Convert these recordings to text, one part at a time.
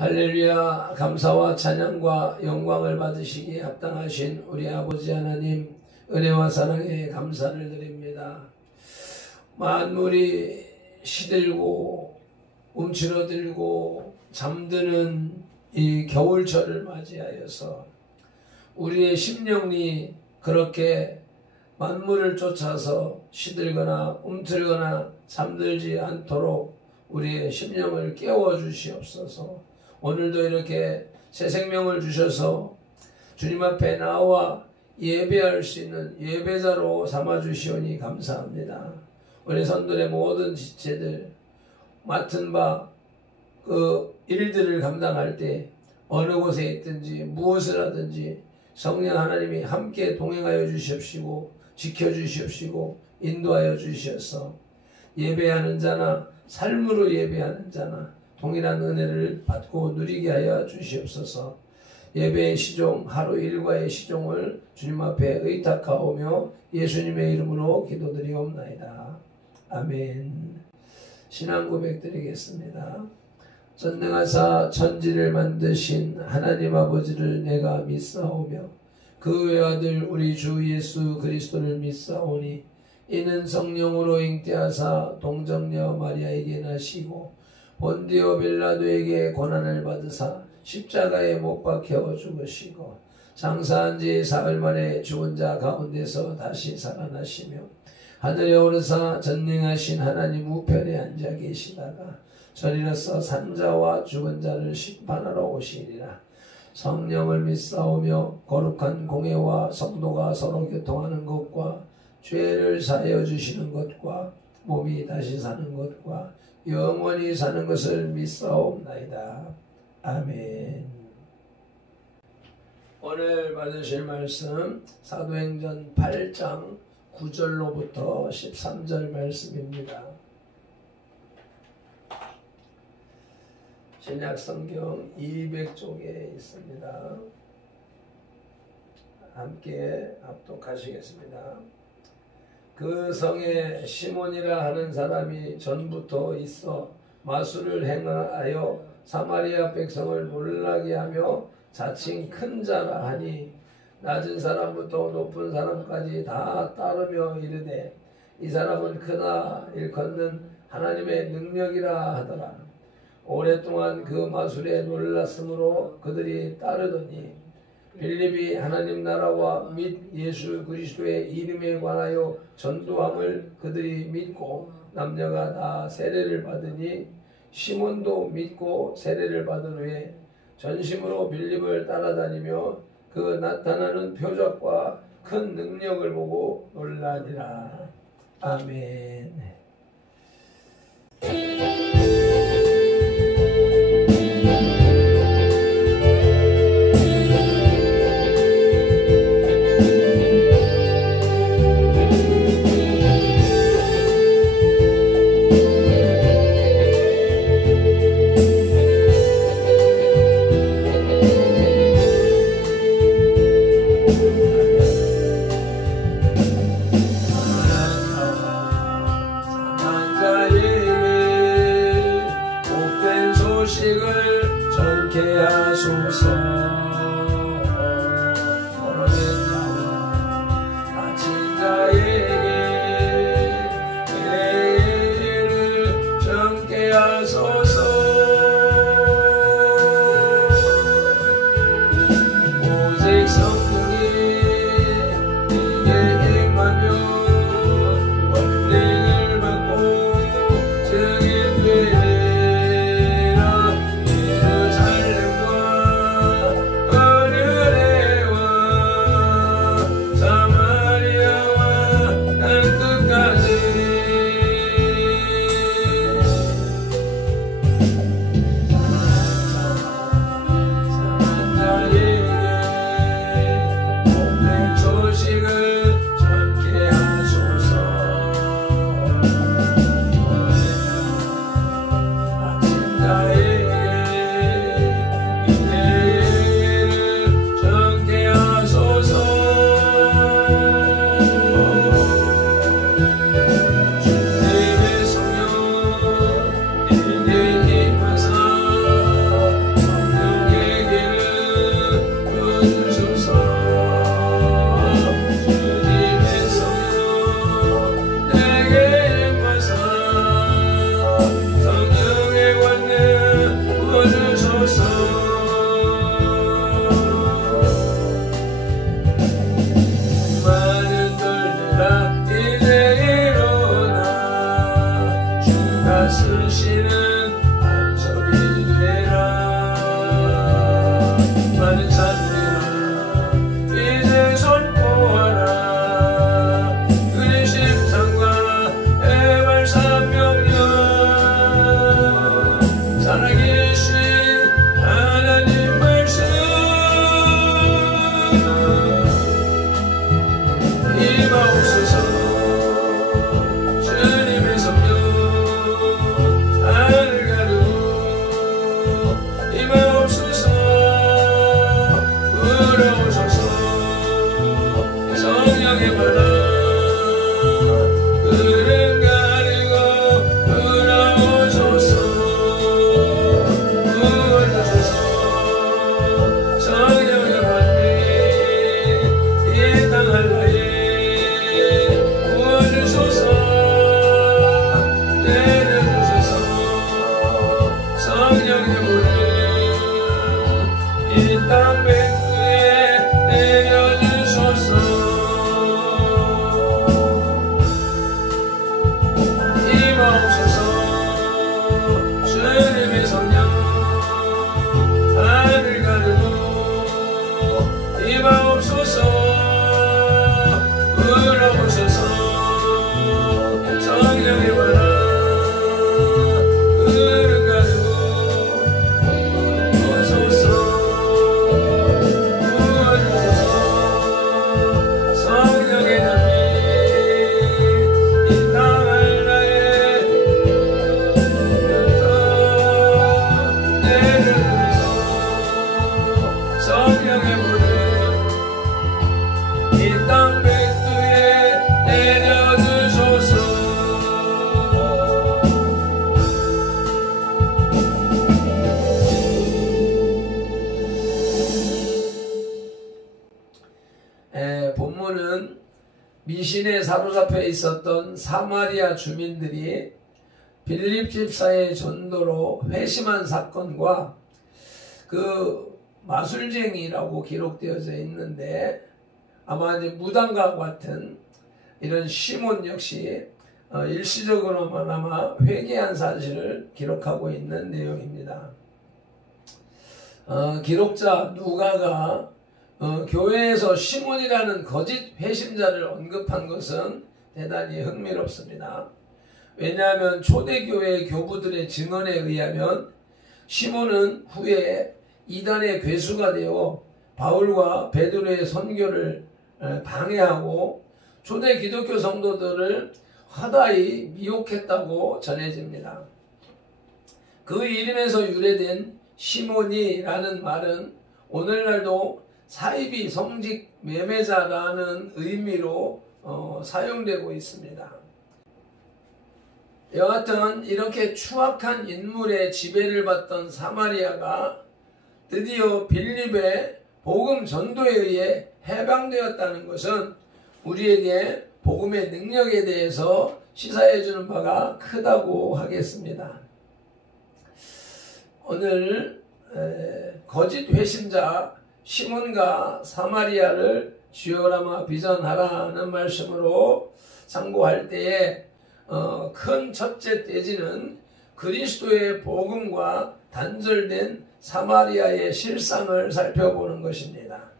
할렐루야. 감사와 찬양과 영광을 받으시기에 합당하신 우리 아버지 하나님, 은혜와 사랑에 감사를 드립니다. 만물이 시들고 움츠러들고 잠드는 이 겨울철을 맞이하여서 우리의 심령이 그렇게 만물을 쫓아서 시들거나 움틀거나 잠들지 않도록 우리의 심령을 깨워 주시옵소서. 오늘도 이렇게 새 생명을 주셔서 주님 앞에 나와 예배할 수 있는 예배자로 삼아 주시오니 감사합니다. 우리 성도의 모든 지체들 맡은 바 그 일들을 감당할 때 어느 곳에 있든지 무엇을 하든지 성령 하나님이 함께 동행하여 주시옵시고 지켜주시옵시고 인도하여 주시옵소서. 예배하는 자나 삶으로 예배하는 자나 동일한 은혜를 받고 누리게 하여 주시옵소서. 예배의 시종 하루 일과의 시종을 주님 앞에 의탁하오며 예수님의 이름으로 기도드리옵나이다. 아멘. 신앙 고백 드리겠습니다. 전능하사 천지를 만드신 하나님 아버지를 내가 믿사오며 그 외아들 우리 주 예수 그리스도를 믿사오니 이는 성령으로 잉태하사 동정녀 마리아에게 나시고 본디오 빌라도에게 고난을 받으사 십자가에 못 박혀 죽으시고 장사한 지 사흘 만에 죽은 자 가운데서 다시 살아나시며 하늘에 오르사 전능하신 하나님 우편에 앉아 계시다가 저리로서 산자와 죽은 자를 심판하러 오시리라. 성령을 믿사오며 거룩한 공회와 성도가 서로 교통하는 것과 죄를 사하여 주시는 것과 몸이 다시 사는 것과 영원히 사는 것을 믿사옵나이다. 아멘. 오늘 받으실 말씀 사도행전 8장 9절로부터 13절 말씀입니다. 신약성경 200쪽에 있습니다. 함께 합독하시겠습니다. 그 성에 시몬이라 하는 사람이 전부터 있어 마술을 행하여 사마리아 백성을 놀라게 하며 자칭 큰 자라 하니 낮은 사람부터 높은 사람까지 다 따르며 이르되 이 사람은 크나 일컫는 하나님의 능력이라 하더라. 오랫동안 그 마술에 놀랐으므로 그들이 따르더니 빌립이 하나님 나라와 및 예수 그리스도의 이름에 관하여 전도함을 그들이 믿고 남녀가 다 세례를 받으니 시몬도 믿고 세례를 받은 후에 전심으로 빌립을 따라다니며 그 나타나는 표적과 큰 능력을 보고 놀라니라. 아멘. 많은 돌들아 이제 일어나 주가 쓰시는 반석이 되라. 많은 산들아 이제 선포하라. 그의 심상과 해발 산명령 살아계신 하나님 말씀 임하옵소서. 주님의 성령 하늘 가르고 임하옵소서. 불어오소서. 성령의 바람 구름 가르고 불어오소서. 부어주소서. 성령의 반미 이 땅 한라에 부어주소서. 내려주소서. 성령의 물을 이 땅 맹수에 내려주소서. 임하옵소서. 주님의 성령 하늘 가르고 임하옵소서. 불어오소서. 성령의 바람 구름 가르고 부어소서. 부어주소서. 성령의 담비 이 땅 한라에 내려주소서. 성령의 물을 이 땅 백두에 내려주소서. 본문은 미신에 사로잡혀 있었던 사마리아 주민들이 빌립 집사의 전도로 회심한 사건과 그 마술쟁이라고 기록되어져 있는데, 아마 이제 무당과 같은 이런 시몬 역시 일시적으로나마 회개한 사실을 기록하고 있는 내용입니다. 기록자 누가가 교회에서 시몬이라는 거짓 회심자를 언급한 것은 대단히 흥미롭습니다. 왜냐하면 초대교회 교부들의 증언에 의하면 시몬은 후에 이단의 괴수가 되어 바울과 베드로의 선교를 방해하고 초대 기독교 성도들을 화다히 미혹했다고 전해집니다. 그 이름에서 유래된 시몬이라는 말은 오늘날도 사이비 성직 매매자라는 의미로 사용되고 있습니다. 여하튼 이렇게 추악한 인물의 지배를 받던 사마리아가 드디어 빌립의 복음 전도에 의해 해방되었다는 것은 우리에게 복음의 능력에 대해서 시사해 주는 바가 크다고 하겠습니다. 오늘 거짓 회심자 시몬과 사마리아를 주여라마 비전하라는 말씀으로 상고할 때에 큰 첫째 떼지는 그리스도의 복음과 단절된 사마리아의 실상을 살펴보는 것입니다.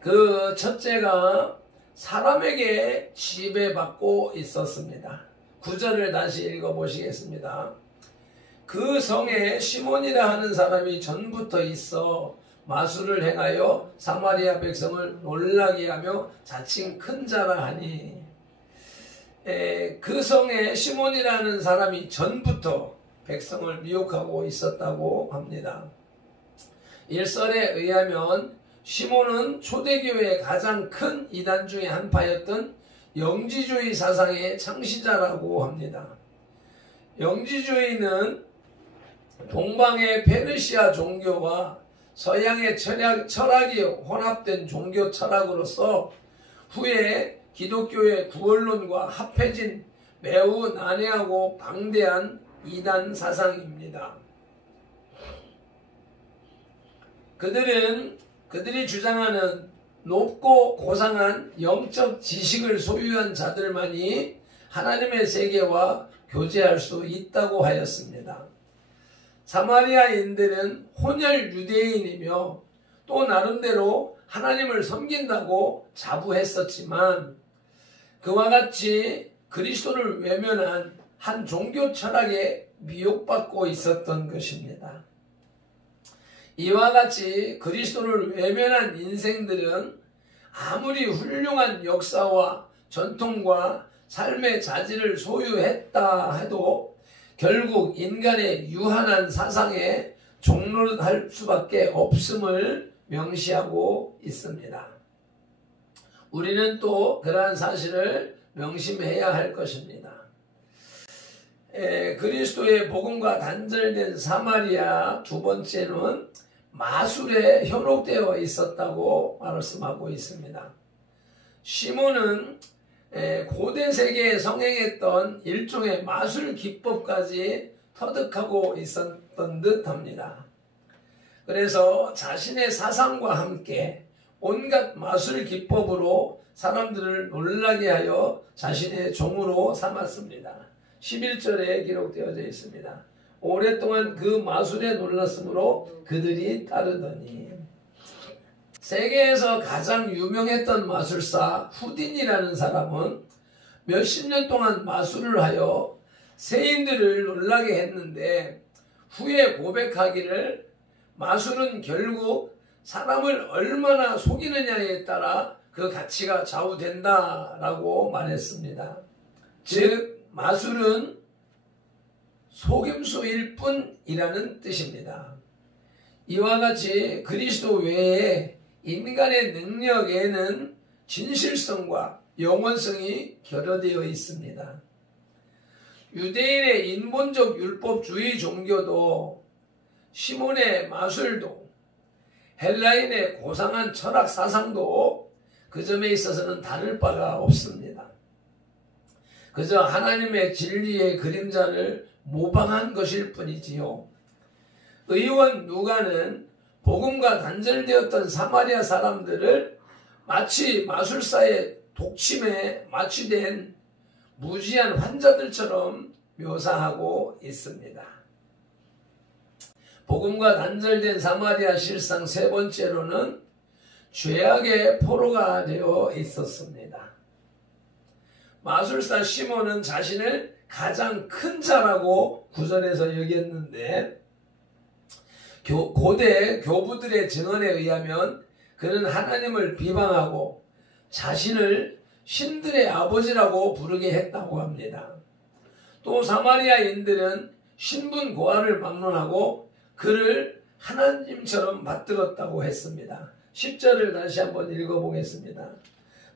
그 첫째가 사람에게 지배받고 있었습니다. 9절을 다시 읽어보시겠습니다. 그 성에 시몬이라 하는 사람이 전부터 있어 마술을 행하여 사마리아 백성을 놀라게 하며 자칭 큰 자라 하니, 그 성에 시몬이라는 사람이 전부터 백성을 미혹하고 있었다고 합니다. 일설에 의하면 시몬은 초대교회의 가장 큰 이단 중의 한 파였던 영지주의 사상의 창시자라고 합니다. 영지주의는 동방의 페르시아 종교와 서양의 철학이 혼합된 종교 철학으로서 후에 기독교의 구원론과 합해진 매우 난해하고 방대한 이단 사상입니다. 그들이 주장하는 높고 고상한 영적 지식을 소유한 자들만이 하나님의 세계와 교제할 수 있다고 하였습니다. 사마리아인들은 혼혈 유대인이며 또 나름대로 하나님을 섬긴다고 자부했었지만 그와 같이 그리스도를 외면한 한 종교 철학에 미혹받고 있었던 것입니다. 이와 같이 그리스도를 외면한 인생들은 아무리 훌륭한 역사와 전통과 삶의 자질을 소유했다 해도 결국 인간의 유한한 사상에 종노릇할 수밖에 없음을 명시하고 있습니다. 우리는 또 그러한 사실을 명심해야 할 것입니다. 그리스도의 복음과 단절된 사마리아 두 번째는 마술에 현혹되어 있었다고 말씀하고 있습니다. 시몬은 고대 세계에 성행했던 일종의 마술 기법까지 터득하고 있었던 듯 합니다. 그래서 자신의 사상과 함께 온갖 마술 기법으로 사람들을 놀라게 하여 자신의 종으로 삼았습니다. 11절에 기록되어져 있습니다. 오랫동안 그 마술에 놀랐으므로 그들이 따르더니. 세계에서 가장 유명했던 마술사 후딘이라는 사람은 몇십 년 동안 마술을 하여 세인들을 놀라게 했는데 후에 고백하기를 마술은 결국 사람을 얼마나 속이느냐에 따라 그 가치가 좌우된다라고 말했습니다. 즉 마술은 속임수일 뿐이라는 뜻입니다. 이와 같이 그리스도 외에 인간의 능력에는 진실성과 영원성이 결여되어 있습니다. 유대인의 인본적 율법주의 종교도 시몬의 마술도 헬라인의 고상한 철학 사상도 그 점에 있어서는 다를 바가 없습니다. 그저 하나님의 진리의 그림자를 모방한 것일 뿐이지요. 의원 누가는 복음과 단절되었던 사마리아 사람들을 마치 마술사의 독침에 마취된 무지한 환자들처럼 묘사하고 있습니다. 복음과 단절된 사마리아 실상 세 번째로는 죄악의 포로가 되어 있었습니다. 마술사 시몬은 자신을 가장 큰 자라고 구절에서 여겼는데 고대 교부들의 증언에 의하면 그는 하나님을 비방하고 자신을 신들의 아버지라고 부르게 했다고 합니다. 또 사마리아인들은 신분 고하를 막론하고 그를 하나님처럼 받들었다고 했습니다. 10절을 다시 한번 읽어보겠습니다.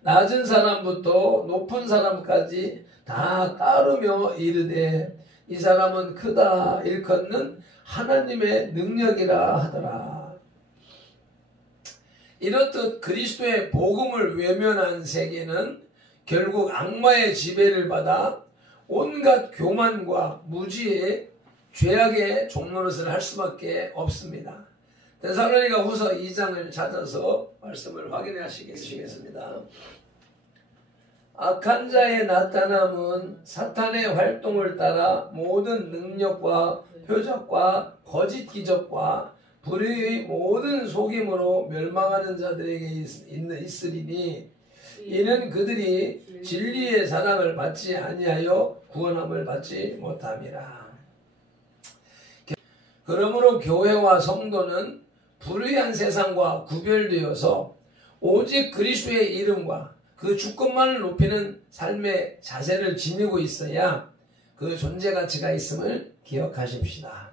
낮은 사람부터 높은 사람까지 다 따르며 이르되 이 사람은 크다 일컫는 하나님의 능력이라 하더라. 이렇듯 그리스도의 복음을 외면한 세계는 결국 악마의 지배를 받아 온갖 교만과 무지의 죄악의 종노릇을 할 수밖에 없습니다. 데살로니가 후서 2장을 찾아서 말씀을 확인하시겠습니다. 악한 자의 나타남은 사탄의 활동을 따라 모든 능력과 표적과 거짓 기적과 불의의 모든 속임으로 멸망하는 자들에게 있으리니 이는 그들이 진리의 사랑을 받지 아니하여 구원함을 받지 못함이라. 그러므로 교회와 성도는 불의한 세상과 구별되어서 오직 그리스도의 이름과 그 주권만을 높이는 삶의 자세를 지니고 있어야 그 존재 가치가 있음을 기억하십시다.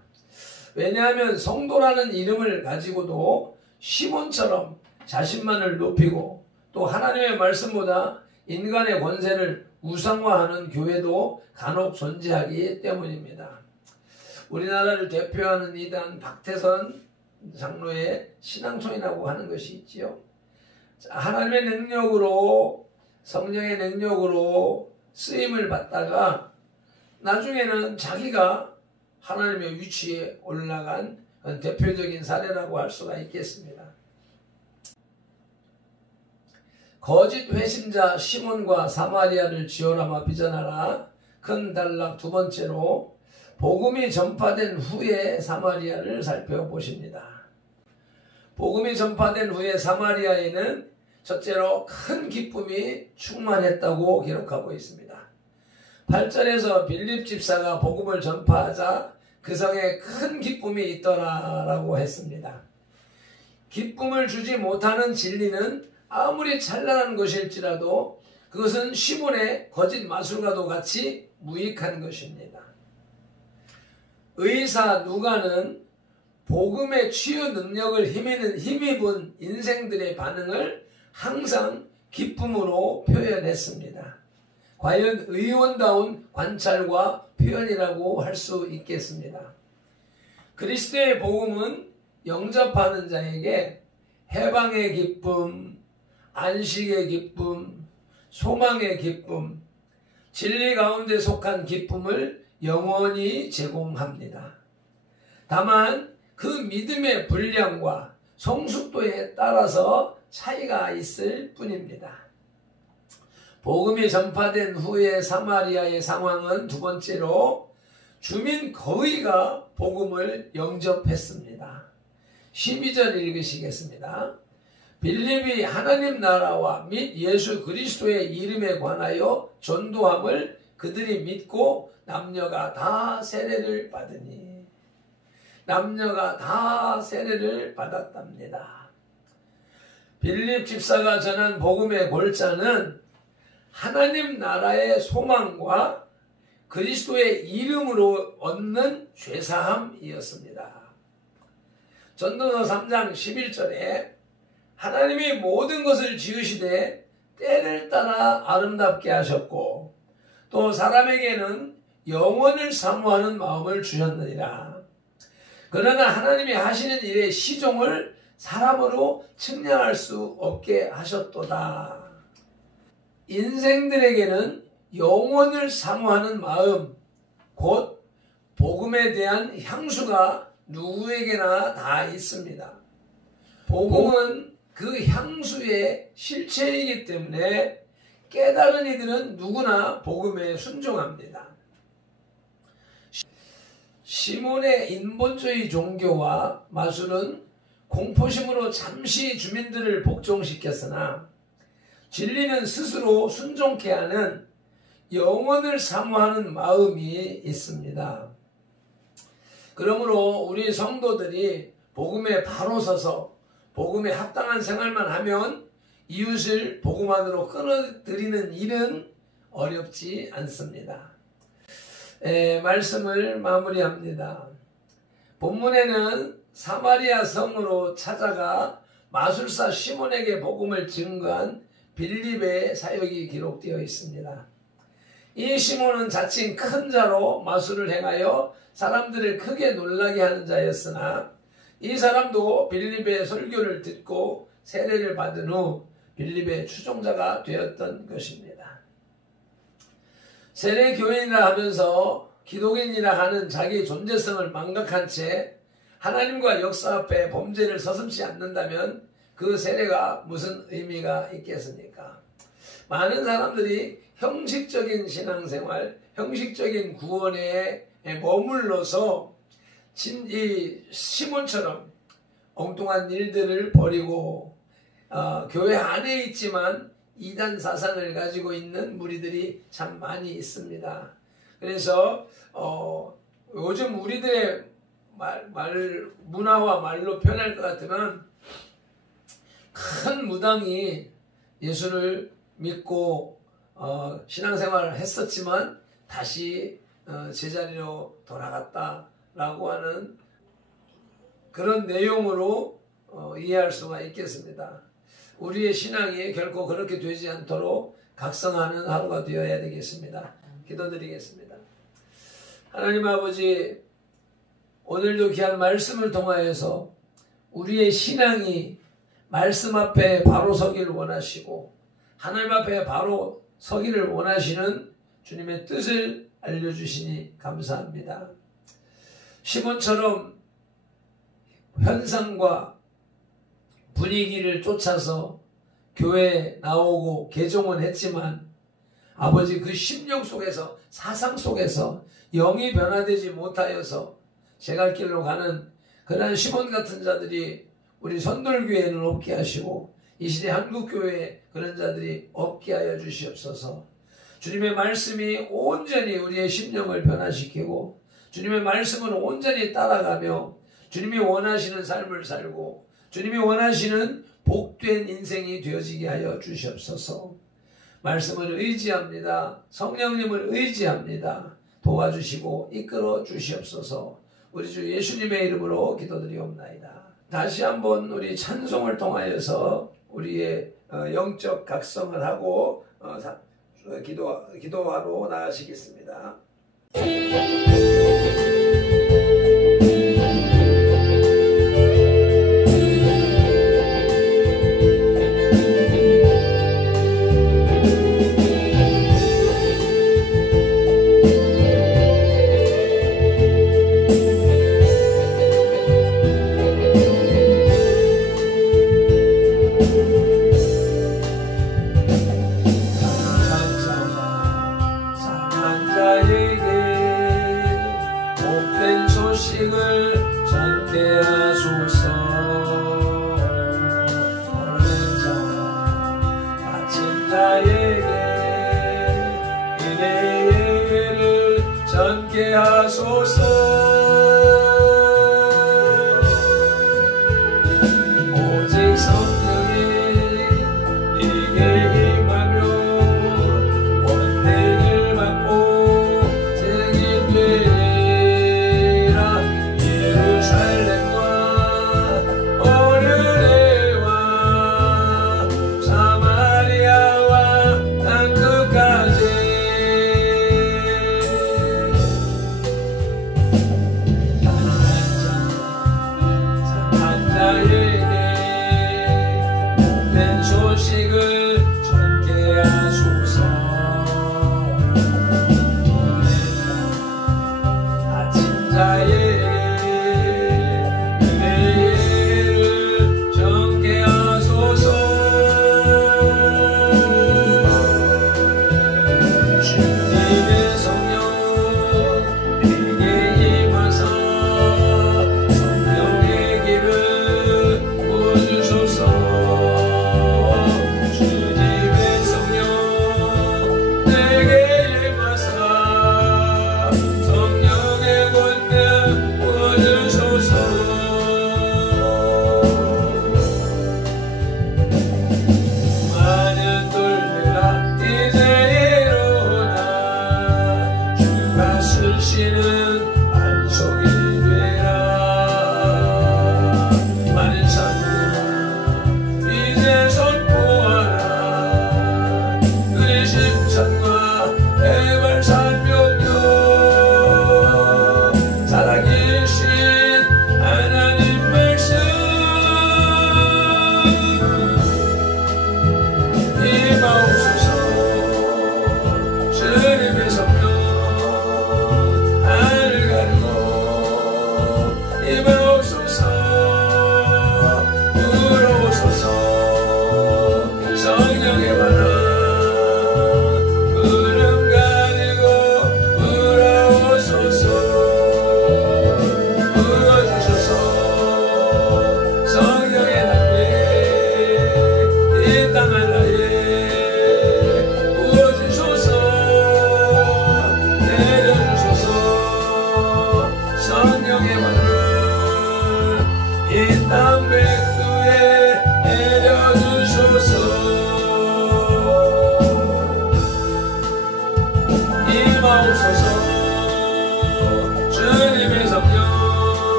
왜냐하면 성도라는 이름을 가지고도 시몬처럼 자신만을 높이고 또 하나님의 말씀보다 인간의 권세를 우상화하는 교회도 간혹 존재하기 때문입니다. 우리나라를 대표하는 이단 박태선 장로의 신앙총이라고 하는 것이 있지요. 하나님의 능력으로 성령의 능력으로 쓰임을 받다가 나중에는 자기가 하나님의 위치에 올라간 대표적인 사례라고 할 수가 있겠습니다. 거짓 회심자 시몬과 사마리아를 지어라마 비전하라. 큰 단락 두 번째로 복음이 전파된 후에 사마리아를 살펴보십니다. 복음이 전파된 후에 사마리아에는 첫째로 큰 기쁨이 충만했다고 기록하고 있습니다. 8절에서 빌립 집사가 복음을 전파하자 그 성에 큰 기쁨이 있더라라고 했습니다. 기쁨을 주지 못하는 진리는 아무리 찬란한 것일지라도 그것은 시몬의 거짓 마술과도 같이 무익한 것입니다. 의사 누가는 복음의 치유 능력을 힘입은 인생들의 반응을 항상 기쁨으로 표현했습니다. 과연 의원다운 관찰과 표현이라고 할 수 있겠습니다. 그리스도의 복음은 영접하는 자에게 해방의 기쁨, 안식의 기쁨, 소망의 기쁨, 진리 가운데 속한 기쁨을 영원히 제공합니다. 다만 그 믿음의 분량과 성숙도에 따라서 차이가 있을 뿐입니다. 복음이 전파된 후에 사마리아의 상황은 두 번째로 주민 거의가 복음을 영접했습니다. 12절 읽으시겠습니다. 빌립이 하나님 나라와 및 예수 그리스도의 이름에 관하여 전도함을 그들이 믿고 남녀가 다 세례를 받으니 남녀가 다 세례를 받았답니다. 빌립 집사가 전한 복음의 골자는 하나님 나라의 소망과 그리스도의 이름으로 얻는 죄사함이었습니다. 전도서 3장 11절에 하나님이 모든 것을 지으시되 때를 따라 아름답게 하셨고 또 사람에게는 영원을 사모하는 마음을 주셨느니라. 그러나 하나님이 하시는 일의 시종을 사람으로 측량할 수 없게 하셨도다. 인생들에게는 영원을 사모하는 마음, 곧 복음에 대한 향수가 누구에게나 다 있습니다. 복음은 그 향수의 실체이기 때문에 깨달은 이들은 누구나 복음에 순종합니다. 시몬의 인본주의 종교와 마술은 공포심으로 잠시 주민들을 복종시켰으나 진리는 스스로 순종케 하는 영원을 사모하는 마음이 있습니다. 그러므로 우리 성도들이 복음에 바로 서서 복음에 합당한 생활만 하면 이웃을 복음 안으로 끌어들이는 일은 어렵지 않습니다. 말씀을 마무리합니다. 본문에는 사마리아 성으로 찾아가 마술사 시몬에게 복음을 증거한 빌립의 사역이 기록되어 있습니다. 이 시몬은 자칭 큰 자로 마술을 행하여 사람들을 크게 놀라게 하는 자였으나 이 사람도 빌립의 설교를 듣고 세례를 받은 후 빌립의 추종자가 되었던 것입니다. 세례교인이라 하면서 기독인이라 하는 자기 존재성을 망각한 채 하나님과 역사 앞에 범죄를 서슴지 않는다면 그 세례가 무슨 의미가 있겠습니까? 많은 사람들이 형식적인 신앙생활, 형식적인 구원에 머물러서 이 시몬처럼 엉뚱한 일들을 벌이고 교회 안에 있지만 이단 사상을 가지고 있는 무리들이 참 많이 있습니다. 그래서 요즘 우리들의 문화와 말로 표현할 것 같으면 큰 무당이 예수를 믿고 신앙생활을 했었지만 다시 제자리로 돌아갔다라고 하는 그런 내용으로 이해할 수가 있겠습니다. 우리의 신앙이 결코 그렇게 되지 않도록 각성하는 하루가 되어야 되겠습니다. 기도드리겠습니다. 하나님 아버지, 오늘도 귀한 말씀을 통하여서 우리의 신앙이 말씀 앞에 바로 서기를 원하시고 하나님 앞에 바로 서기를 원하시는 주님의 뜻을 알려주시니 감사합니다. 시몬처럼 현상과 분위기를 쫓아서 교회에 나오고 개종은 했지만 아버지 그 심령 속에서 사상 속에서 영이 변화되지 못하여서 제갈길로 가는 그러한 시몬 같은 자들이 우리 선돌교회는 없게 하시고 이 시대 한국교회에 그런 자들이 없게 하여 주시옵소서. 주님의 말씀이 온전히 우리의 심령을 변화시키고 주님의 말씀을 온전히 따라가며 주님이 원하시는 삶을 살고 주님이 원하시는 복된 인생이 되어지게 하여 주시옵소서. 말씀을 의지합니다. 성령님을 의지합니다. 도와주시고 이끌어 주시옵소서. 우리 주 예수님의 이름으로 기도드리옵나이다. 다시 한번 우리 찬송을 통하여서 우리의 영적 각성을 하고 기도하러 나가시겠습니다.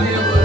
하나님의